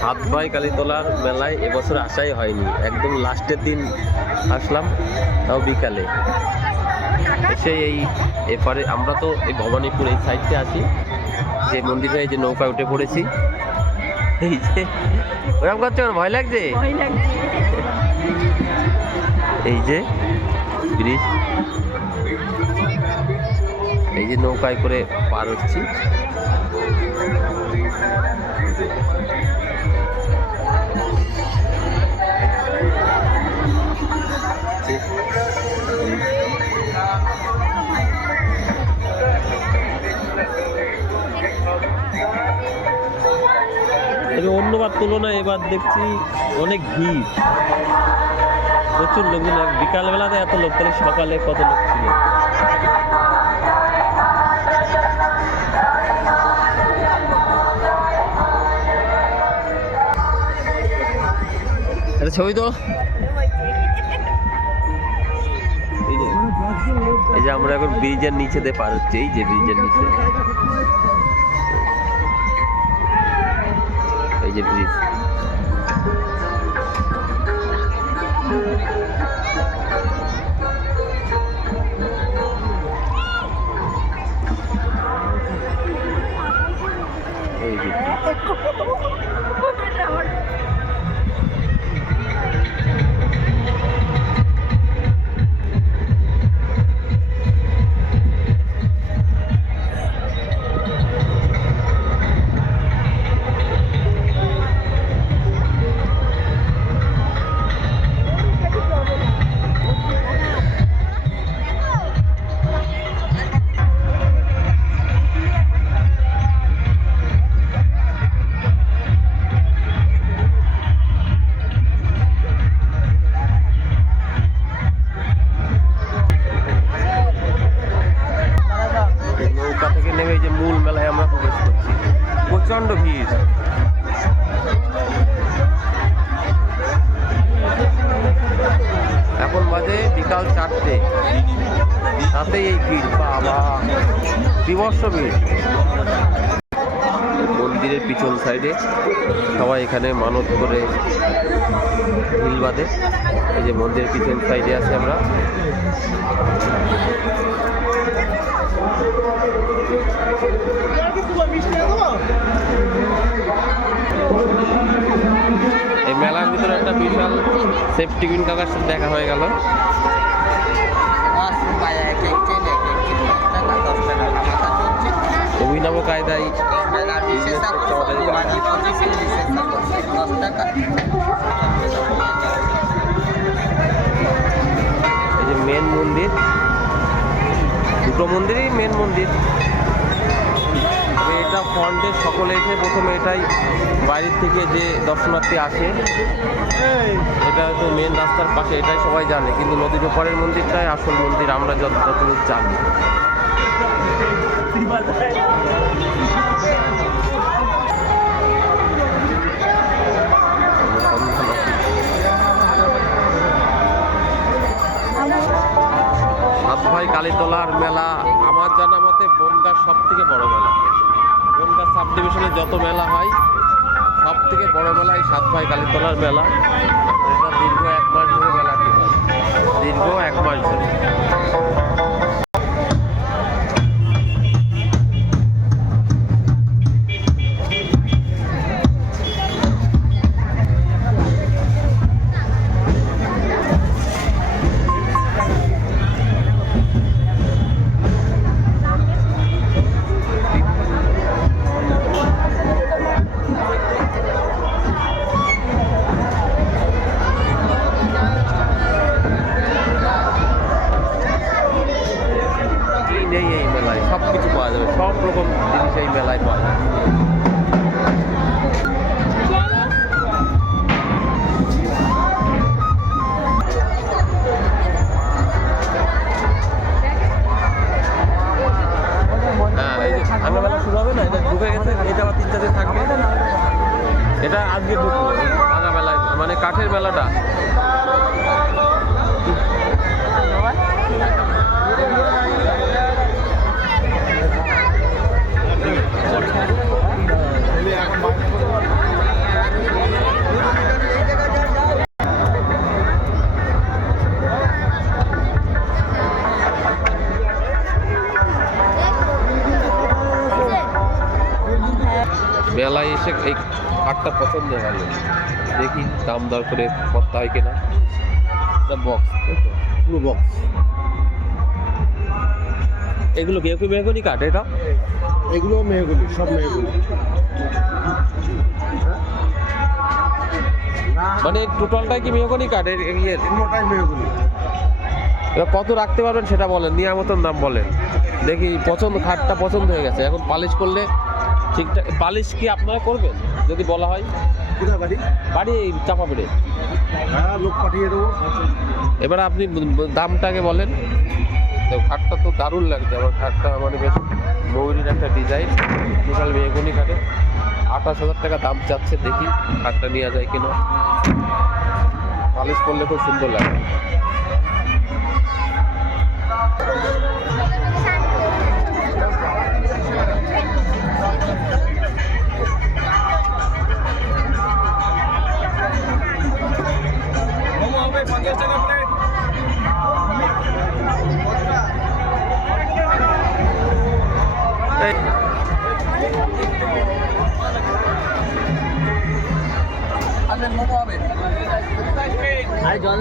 সাত ভাই কালীতলার মেলায় এবছর আসাই হয়নি, একদম লাস্টের দিন আসলাম, তাও বিকালে এসে এই এপারে আমরা তো এই ভবানীপুর এই সাইডে আসি, যে মন্দিরে এই যে নৌকায় উঠে পড়েছি। এই যে ওরকম করছে, ভয় লাগছে। এই যে ব্রিজ, এই যে নৌকায় করে পার হচ্ছি। তবে অন্যবার তুলনায় এবার দেখছি অনেক ভিড়, প্রচুর লোকজন। বিকালবেলাতে এত লোক, তাহলে সকালে কত লোক ছিল। ছবি তো এই যে আমরা এখন ব্রিজের নিচে দিয়ে পার হচ্ছি, এই যে ব্রিজের নিচে, এই যে ব্রিজ। এই যে প্রচন্ড ভিড়। এখন বাজে বিকাল 4টে, তাতেই এই ভিড়, বাবা বিভৎস ভিড়। মন্দিরের পিছন সাইডে সবাই এখানে মানত করে ঢিল বাঁধে। এই যে মন্দিরের পিছন সাইডে আছে আমরা। এই মেলার ভিতরে একটা বিশাল সেফটি পিন কাকার সাথে দেখা হয়ে গেল। অভিনব কায়দায় এই যে মেন মন্দির, দুটো মন্দিরই মেন মন্দির। এটা ফ্রন্টে সকলে এসে প্রথমে এটাই বাইরের থেকে যে দর্শনার্থী আসে, এটা তো মেন রাস্তার পাশে, এটাই সবাই জানে, কিন্তু নদীর ওপারের মন্দিরটাই আসল মন্দির আমরা যতদূর জানি। সাত ভাই কালীতলার মেলা আমার জানা মতে বনগাঁর সব থেকে বড় মেলা। বনগাঁ সাব ডিভিশনে যত মেলা হয় সব থেকে বড় মেলা এই সাত ভাই কালীতলার মেলা। এটা দীর্ঘ 1 মাস ধরে মেলাটি হয়, দীর্ঘ 1 মাস ধরে। এই মেলায় সব কিছু পাওয়া যাবে, সব রকম জিনিস এই মেলায় পাওয়া যাবে। হ্যাঁ, এই যে সামনে মেলা শুরু হবে না, এটা ঢুকে গেছে, এটা আবার 3-4 দিন থাকবে। এটা আজকে ঢুকলো ভাঙা মেলায়, মানে কাঠের মেলাটা। এই খাটটা পছন্দ হলো, দেখি দাম দর করে করতে হয় কিনা। এটা বক্স, পুরো বক্স। এগুলো কি একটু মেহগনি কাঠ এটা? এগুলো মেহগনি, সব মেহগনি। মানে টোটালটাই কি মেহগনি কাঠ ইয়ের? পুরোটাই মেহগনি। এবার কত রাখতে পারবেন সেটা বলেন, নেওয়ার মতন দাম বলেন। দেখি পছন্দ, খাটটা পছন্দ হয়ে গেছে, এখন পালিশ করলে ঠিকঠাক। পালিশ কি আপনারা করবেন যদি বলা হয়? কোথায় বাড়ি? বাড়ি এই চাপাবেড়ে। হ্যাঁ, লোক পাঠিয়ে দেবো। এবার আপনি দামটাকে বলেন। তো খাটটা তো দারুণ লাগছে আমার, খাটটা মানে বেশ ময়ূরীর একটা ডিজাইন, টোটাল মেহগনি কাঠে। 28,000 টাকা দাম চাচ্ছে, দেখি খাটটা নেওয়া যায় কিনা। পালিশ করলে খুব সুন্দর লাগে। আর জল